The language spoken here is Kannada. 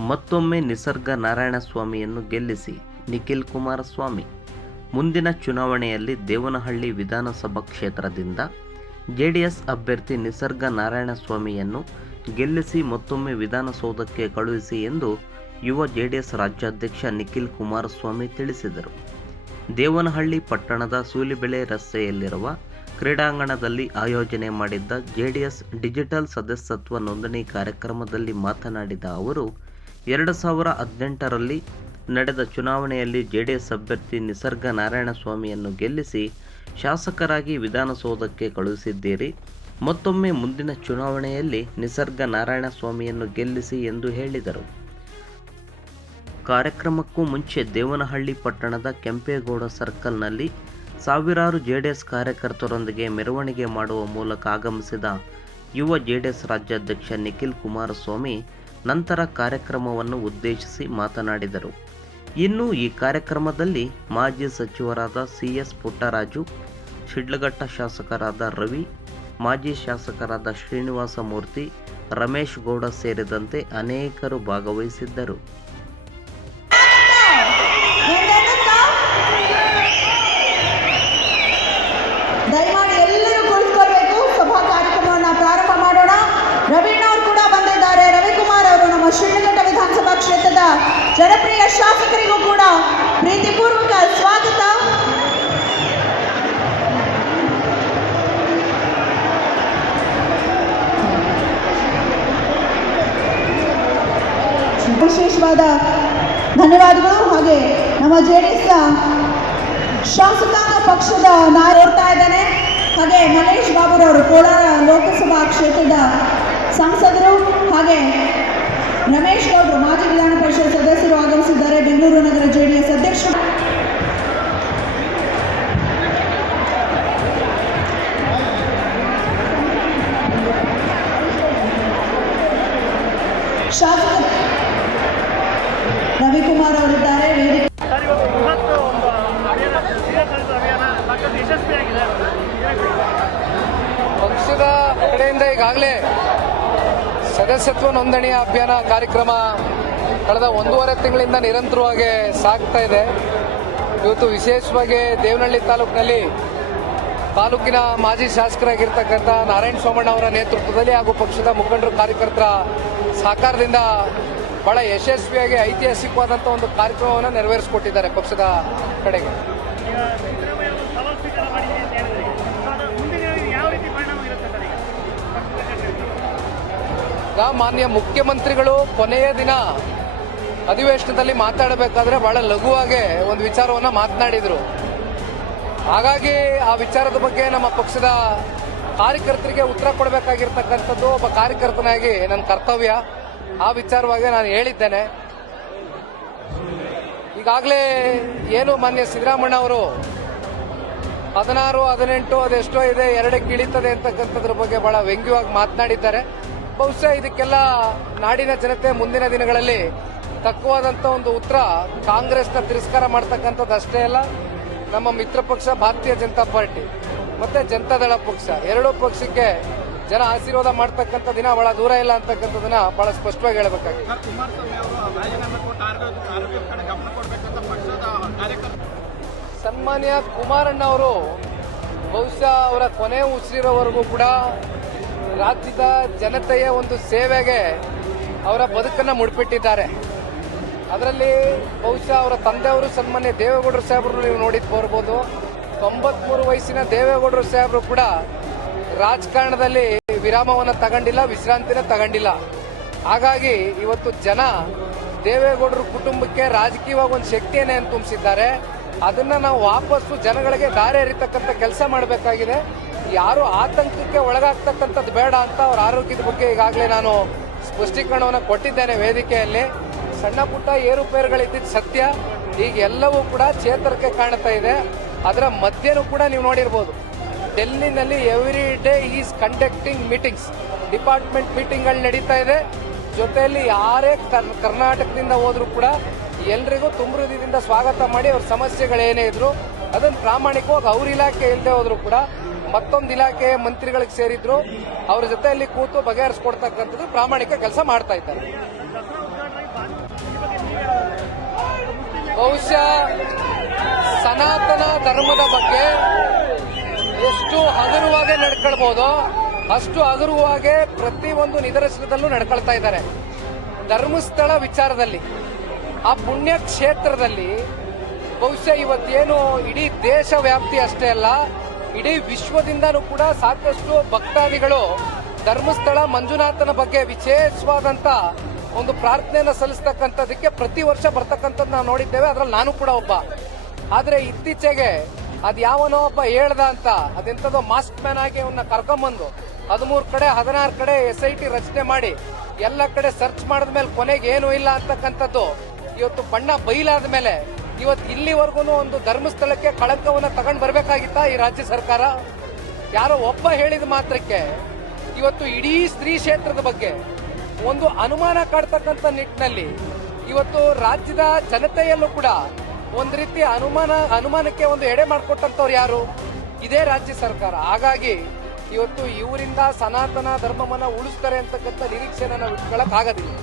ಮತ್ತೊಮ್ಮೆ ನಿಸರ್ಗ ನಾರಾಯಣಸ್ವಾಮಿಯನ್ನು ಗೆಲ್ಲಿಸಿ ನಿಖಿಲ್ ಕುಮಾರಸ್ವಾಮಿ. ಮುಂದಿನ ಚುನಾವಣೆಯಲ್ಲಿ ದೇವನಹಳ್ಳಿ ವಿಧಾನಸಭಾ ಕ್ಷೇತ್ರದಿಂದ ಜೆಡಿಎಸ್ ಅಭ್ಯರ್ಥಿ ನಿಸರ್ಗ ನಾರಾಯಣಸ್ವಾಮಿಯನ್ನು ಗೆಲ್ಲಿಸಿ ಮತ್ತೊಮ್ಮೆ ವಿಧಾನಸೌಧಕ್ಕೆ ಕಳುಹಿಸಿ ಎಂದು ಯುವ ಜೆಡಿಎಸ್ ರಾಜ್ಯಾಧ್ಯಕ್ಷ ನಿಖಿಲ್ ಕುಮಾರಸ್ವಾಮಿ ತಿಳಿಸಿದರು. ದೇವನಹಳ್ಳಿ ಪಟ್ಟಣದ ಸೂಲಿಬೆಳೆ ರಸ್ತೆಯಲ್ಲಿರುವ ಕ್ರೀಡಾಂಗಣದಲ್ಲಿ ಆಯೋಜನೆ ಮಾಡಿದ್ದ ಜೆಡಿಎಸ್ ಡಿಜಿಟಲ್ ಸದಸ್ಯತ್ವ ನೋಂದಣಿ ಕಾರ್ಯಕ್ರಮದಲ್ಲಿ ಮಾತನಾಡಿದ ಅವರು ಎರಡು ಸಾವಿರ ಹದಿನೆಂಟರಲ್ಲಿ ನಡೆದ ಚುನಾವಣೆಯಲ್ಲಿ ಜೆಡಿಎಸ್ ಅಭ್ಯರ್ಥಿ ನಿಸರ್ಗ ನಾರಾಯಣಸ್ವಾಮಿಯನ್ನು ಗೆಲ್ಲಿಸಿ ಶಾಸಕರಾಗಿ ವಿಧಾನಸೌಧಕ್ಕೆ ಕಳುಹಿಸಿದ್ದೀರಿ. ಮತ್ತೊಮ್ಮೆ ಮುಂದಿನ ಚುನಾವಣೆಯಲ್ಲಿ ನಿಸರ್ಗ ನಾರಾಯಣಸ್ವಾಮಿಯನ್ನು ಗೆಲ್ಲಿಸಿ ಎಂದು ಹೇಳಿದರು. ಕಾರ್ಯಕ್ರಮಕ್ಕೂ ಮುಂಚೆ ದೇವನಹಳ್ಳಿ ಪಟ್ಟಣದ ಕೆಂಪೇಗೌಡ ಸರ್ಕಲ್ನಲ್ಲಿ ಸಾವಿರಾರು ಜೆಡಿಎಸ್ ಕಾರ್ಯಕರ್ತರೊಂದಿಗೆ ಮೆರವಣಿಗೆ ಮಾಡುವ ಮೂಲಕ ಆಗಮಿಸಿದ ಯುವ ಜೆಡಿಎಸ್ ರಾಜ್ಯಾಧ್ಯಕ್ಷ ನಿಖಿಲ್ ಕುಮಾರಸ್ವಾಮಿ ನಂತರ ಕಾರ್ಯಕ್ರಮವನ್ನು ಉದ್ದೇಶಿಸಿ ಮಾತನಾಡಿದರು. ಇನ್ನು ಈ ಕಾರ್ಯಕ್ರಮದಲ್ಲಿ ಮಾಜಿ ಸಚಿವರಾದ ಸಿ ಎಸ್ ಪುಟ್ಟರಾಜು, ಶಿಡ್ಲಘಟ್ಟ ಶಾಸಕರಾದ ರವಿ, ಮಾಜಿ ಶಾಸಕರಾದ ಶ್ರೀನಿವಾಸ ಮೂರ್ತಿ ರಮೇಶ್ ಗೌಡ ಸೇರಿದಂತೆ ಅನೇಕರು ಭಾಗವಹಿಸಿದ್ದರು. ದಯಮಾಡಿ ಎಲ್ಲರೂ ಕುಳಿತುಕೊಳ್ಬೇಕು ಸಭಾ ಕಾರ್ಯಕ್ರಮವನ್ನು ಪ್ರಾರಂಭ ಮಾಡೋಣ. ರವೀಣ್ ವಿಧಾನಸಭಾ ಕ್ಷೇತ್ರದ ಜನಪ್ರಿಯ ಶಾಸಕರಿಗೂ ಕೂಡ ಪ್ರೀತಿಪೂರ್ವಕ ಸ್ವಾಗತ. ವಿಶೇಷವಾದ ಧನ್ಯವಾದಗಳು. ಹಾಗೆ ನಮ್ಮ ಜೆ ಡಿ ಎಸ್ ಶಾಸಕಾಂಗ ಪಕ್ಷದ ನಾಯೋರ್ತಾ ಇದ್ದಾನೆ. ಹಾಗೆ ಮಲೇಶ್ ಬಾಬುರವರು ಕೋಲಾರ ಲೋಕಸಭಾ ಕ್ಷೇತ್ರದ ಸಂಸದರು. ಹಾಗೆ ರಮೇಶ್ ಗೌಡರು ಮಾಜಿ ವಿಧಾನ ಪರಿಷತ್ ಸದಸ್ಯರು ಆಗಮಿಸಿದ್ದಾರೆ. ಬೆಂಗಳೂರು ನಗರ ಜೆಡಿಎಸ್ ಅಧ್ಯಕ್ಷ ಅಧ್ಯಕ್ಷರು ಶಾಸಕ ರವಿಕುಮಾರ್ ಅವರಿದ್ದಾರೆ. ವೇದಿಕೆ ಯಶಸ್ವಿಯಾಗಿದೆ. ಪಕ್ಷದ ಕಡೆಯಿಂದ ಈಗಾಗಲೇ ಸದಸ್ಯತ್ವ ನೋಂದಣಿ ಅಭಿಯಾನ ಕಾರ್ಯಕ್ರಮ ಕಳೆದ ಒಂದೂವರೆ ತಿಂಗಳಿಂದ ನಿರಂತರವಾಗಿ ಸಾಗ್ತಾ ಇದೆ. ಇವತ್ತು ವಿಶೇಷವಾಗಿ ದೇವನಹಳ್ಳಿ ತಾಲೂಕಿನಲ್ಲಿ ತಾಲೂಕಿನ ಮಾಜಿ ಶಾಸಕರಾಗಿರ್ತಕ್ಕಂಥ ನಾರಾಯಣ ಸೋಮಣ್ಣ ಅವರ ನೇತೃತ್ವದಲ್ಲಿ ಹಾಗೂ ಪಕ್ಷದ ಮುಖಂಡರು ಕಾರ್ಯಕರ್ತರ ಸಹಕಾರದಿಂದ ಬಹಳ ಯಶಸ್ವಿಯಾಗಿ ಐತಿಹಾಸಿಕವಾದಂಥ ಒಂದು ಕಾರ್ಯಕ್ರಮವನ್ನು ನೆರವೇರಿಸಿಕೊಟ್ಟಿದ್ದಾರೆ ಪಕ್ಷದ ಕಡೆಗೆ. ಮಾನ್ಯ ಮುಖ್ಯಮಂತ್ರಿಗಳು ಕೊನೆಯ ದಿನ ಅಧಿವೇಶನದಲ್ಲಿ ಮಾತಾಡಬೇಕಾದ್ರೆ ಬಹಳ ಲಘುವಾಗಿ ಒಂದು ವಿಚಾರವನ್ನ ಮಾತನಾಡಿದರು. ಹಾಗಾಗಿ ಆ ವಿಚಾರದ ಬಗ್ಗೆ ನಮ್ಮ ಪಕ್ಷದ ಕಾರ್ಯಕರ್ತರಿಗೆ ಉತ್ತರ ಕೊಡಬೇಕಾಗಿರ್ತಕ್ಕಂಥದ್ದು ಒಬ್ಬ ಕಾರ್ಯಕರ್ತನಾಗಿ ನನ್ನ ಕರ್ತವ್ಯ. ಆ ವಿಚಾರವಾಗಿ ನಾನು ಹೇಳಿದ್ದೇನೆ. ಈಗಾಗಲೇ ಏನು ಮಾನ್ಯ ಸಿದ್ದರಾಮಣ್ಣ ಅವರು ಹದಿನಾರು, ಹದಿನೆಂಟು, ಅದೆಷ್ಟೋ ಇದೆ ಎರಡಕ್ಕೆ ಇಳಿತದೆ ಅಂತಕ್ಕಂಥದ್ರ ಬಗ್ಗೆ ಬಹಳ ವ್ಯಂಗ್ಯವಾಗಿ ಮಾತನಾಡಿದ್ದಾರೆ. ಬಹುಶಃ ಇದಕ್ಕೆಲ್ಲ ನಾಡಿನ ಜನತೆ ಮುಂದಿನ ದಿನಗಳಲ್ಲಿ ತಕ್ಕವಾದಂಥ ಒಂದು ಉತ್ತರ ಕಾಂಗ್ರೆಸ್ನ ತಿರಸ್ಕಾರ ಮಾಡ್ತಕ್ಕಂಥದ್ದು ಅಷ್ಟೇ ಅಲ್ಲ ನಮ್ಮ ಮಿತ್ರ ಪಕ್ಷ ಭಾರತೀಯ ಜನತಾ ಪಾರ್ಟಿ ಮತ್ತೆ ಜನತಾದಳ ಪಕ್ಷ ಎರಡೂ ಪಕ್ಷಕ್ಕೆ ಜನ ಆಶೀರ್ವಾದ ಮಾಡ್ತಕ್ಕಂಥ ದಿನ ಬಹಳ ದೂರ ಇಲ್ಲ ಅಂತಕ್ಕಂಥದ್ದನ್ನ ಬಹಳ ಸ್ಪಷ್ಟವಾಗಿ ಹೇಳಬೇಕಾಗಿದೆ. ಸನ್ಮಾನ್ಯ ಕುಮಾರಣ್ಣ ಅವರು ಬಹುಶಃ ಅವರ ಕೊನೆ ಉಸಿರಿರೋವರೆಗೂ ಕೂಡ ರಾಜ್ಯದ ಜನತೆಯ ಒಂದು ಸೇವೆಗೆ ಅವರ ಬದುಕನ್ನು ಮುಡಿಪಿಟ್ಟಿದ್ದಾರೆ. ಅದರಲ್ಲಿ ಬಹುಶಃ ಅವರ ತಂದೆಯವರು ಸನ್ಮಾನ್ಯ ದೇವೇಗೌಡರು ಸಾಹೇಬರು ನೀವು ನೋಡಿದ್ದು ಬರ್ಬೋದು. ತೊಂಬತ್ಮೂರು ವಯಸ್ಸಿನ ದೇವೇಗೌಡರು ಸಾಹೇಬರು ಕೂಡ ರಾಜಕಾರಣದಲ್ಲಿ ವಿರಾಮವನ್ನು ತಗೊಂಡಿಲ್ಲ, ವಿಶ್ರಾಂತಿನ ತಗೊಂಡಿಲ್ಲ. ಹಾಗಾಗಿ ಇವತ್ತು ಜನ ದೇವೇಗೌಡರ ಕುಟುಂಬಕ್ಕೆ ರಾಜಕೀಯವಾಗಿ ಒಂದು ಶಕ್ತಿಯನ್ನೇ ತುಂಬಿಸಿದ್ದಾರೆ. ಅದನ್ನ ನಾವು ವಾಪಸ್ಸು ಜನಗಳಿಗೆ ದಾರಿ ಎರಿತಕ್ಕಂಥ ಕೆಲಸ ಮಾಡಬೇಕಾಗಿದೆ. ಯಾರು ಆತಂಕಕ್ಕೆ ಒಳಗಾಗ್ತಕ್ಕಂಥದ್ದು ಬೇಡ ಅಂತ ಅವ್ರ ಆರೋಗ್ಯದ ಬಗ್ಗೆ ಈಗಾಗಲೇ ನಾನು ಸ್ಪಷ್ಟೀಕರಣವನ್ನು ಕೊಟ್ಟಿದ್ದೇನೆ ವೇದಿಕೆಯಲ್ಲಿ. ಸಣ್ಣ ಪುಟ್ಟ ಏರುಪೇರುಗಳಿದ್ದಿದ್ದು ಸತ್ಯ, ಈಗ ಎಲ್ಲವೂ ಕೂಡ ಚೇತರಿಕೆ ಕಾಣ್ತಾ ಇದೆ. ಅದರ ಮಧ್ಯನೂ ಕೂಡ ನೀವು ನೋಡಿರ್ಬೋದು. ಡೆಲ್ಲಿನಲ್ಲಿ every day is conducting meetings department ಮೀಟಿಂಗ್ಗಳು ನಡೀತಾ ಇದೆ. ಜೊತೆಯಲ್ಲಿ ಯಾರೇ ಕರ್ನಾಟಕದಿಂದ ಹೋದರೂ ಕೂಡ ಎಲ್ರಿಗೂ ತುಂಬ ಸ್ವಾಗತ ಮಾಡಿ ಅವ್ರ ಸಮಸ್ಯೆಗಳೇನೇ ಇದ್ರು ಅದನ್ನು ಪ್ರಾಮಾಣಿಕವಾಗಿ ಅವ್ರ ಇಲಾಖೆ ಇಲ್ಲದೆ ಹೋದರೂ ಕೂಡ ಮತ್ತೊಂದು ಇಲಾಖೆಯ ಮಂತ್ರಿಗಳಿಗೆ ಸೇರಿದ್ರು, ಅವ್ರ ಜೊತೆಯಲ್ಲಿ ಕೂತು ಬಗೆಹರಿಸ್ಕೊಡ್ತಕ್ಕಂಥದ್ದು ಪ್ರಾಮಾಣಿಕ ಕೆಲಸ ಮಾಡ್ತಾ ಇದ್ದಾರೆ. ಬಹುಶಃ ಸನಾತನ ಧರ್ಮದ ಬಗ್ಗೆ ಎಷ್ಟು ಹಗುರವಾಗಿ ನಡ್ಕೊಳ್ಬಹುದೋ ಅಷ್ಟು ಹಗುರವಾಗಿ ಪ್ರತಿಯೊಂದು ನಿದರ್ಶನದಲ್ಲೂ ನಡ್ಕೊಳ್ತಾ ಇದ್ದಾರೆ. ಧರ್ಮಸ್ಥಳ ವಿಚಾರದಲ್ಲಿ, ಆ ಪುಣ್ಯ ಕ್ಷೇತ್ರದಲ್ಲಿ ಬಹುಶಃ ಇವತ್ತೇನು ಇಡೀ ದೇಶ ವ್ಯಾಪ್ತಿ ಅಷ್ಟೇ ಅಲ್ಲ ಇಡೀ ವಿಶ್ವದಿಂದನೂ ಕೂಡ ಸಾಕಷ್ಟು ಭಕ್ತಾದಿಗಳು ಧರ್ಮಸ್ಥಳ ಮಂಜುನಾಥನ ಬಗ್ಗೆ ವಿಶೇಷವಾದಂತ ಒಂದು ಪ್ರಾರ್ಥನೆಯನ್ನು ಸಲ್ಲಿಸ್ತಕ್ಕಂಥದ್ದಕ್ಕೆ ಪ್ರತಿ ವರ್ಷ ಬರ್ತಕ್ಕಂಥದ್ದು ನಾವು ನೋಡಿದ್ದೇವೆ. ಅದ್ರಲ್ಲಿ ನಾನು ಕೂಡ ಒಬ್ಬ. ಆದರೆ ಇತ್ತೀಚೆಗೆ ಅದು ಯಾವನೋ ಒಬ್ಬ ಹೇಳ್ದ ಅಂತ ಅದೆಂತದೋ ಮಾಸ್ಕ್ ಮ್ಯಾನ್ ಆಗಿ ಅವನ್ನ ಕರ್ಕೊಂಬಂದು ಹದಿಮೂರು ಕಡೆ, ಹದಿನಾರು ಕಡೆ ಎಸ್ ಐ ಟಿ ರಚನೆ ಮಾಡಿ ಎಲ್ಲ ಕಡೆ ಸರ್ಚ್ ಮಾಡಿದ್ಮೇಲೆ ಕೊನೆಗೆ ಏನೂ ಇಲ್ಲ ಅಂತಕ್ಕಂಥದ್ದು ಇವತ್ತು ಬಣ್ಣ ಬಯಲಾದ ಮೇಲೆ ಇವತ್ತು ಇಲ್ಲಿವರೆಗೂ ಒಂದು ಧರ್ಮಸ್ಥಳಕ್ಕೆ ಕಳಂಕವನ್ನ ತಗೊಂಡು ಬರಬೇಕಾಗಿತ್ತಾ ಈ ರಾಜ್ಯ ಸರ್ಕಾರ? ಯಾರೋ ಒಬ್ಬ ಹೇಳಿದ ಮಾತ್ರಕ್ಕೆ ಇವತ್ತು ಇಡೀ ಸ್ತ್ರೀ ಕ್ಷೇತ್ರದ ಬಗ್ಗೆ ಒಂದು ಅನುಮಾನ ಕಾಡ್ತಕ್ಕಂಥ ನಿಟ್ಟಿನಲ್ಲಿ ಇವತ್ತು ರಾಜ್ಯದ ಜನತೆಯಲ್ಲೂ ಕೂಡ ಒಂದು ರೀತಿ ಅನುಮಾನ, ಅನುಮಾನಕ್ಕೆ ಒಂದು ಎಡೆ ಮಾಡಿಕೊಟ್ಟಂಥವ್ರು ಯಾರು? ಇದೇ ರಾಜ್ಯ ಸರ್ಕಾರ. ಹಾಗಾಗಿ ಇವತ್ತು ಇವರಿಂದ ಸನಾತನ ಧರ್ಮವನ್ನು ಉಳಿಸ್ತಾರೆ ಅಂತಕ್ಕಂಥ ನಿರೀಕ್ಷೆನ ನಾವು ಇಟ್ಕೊಳಕ್ ಆಗೋದಿಲ್ಲ.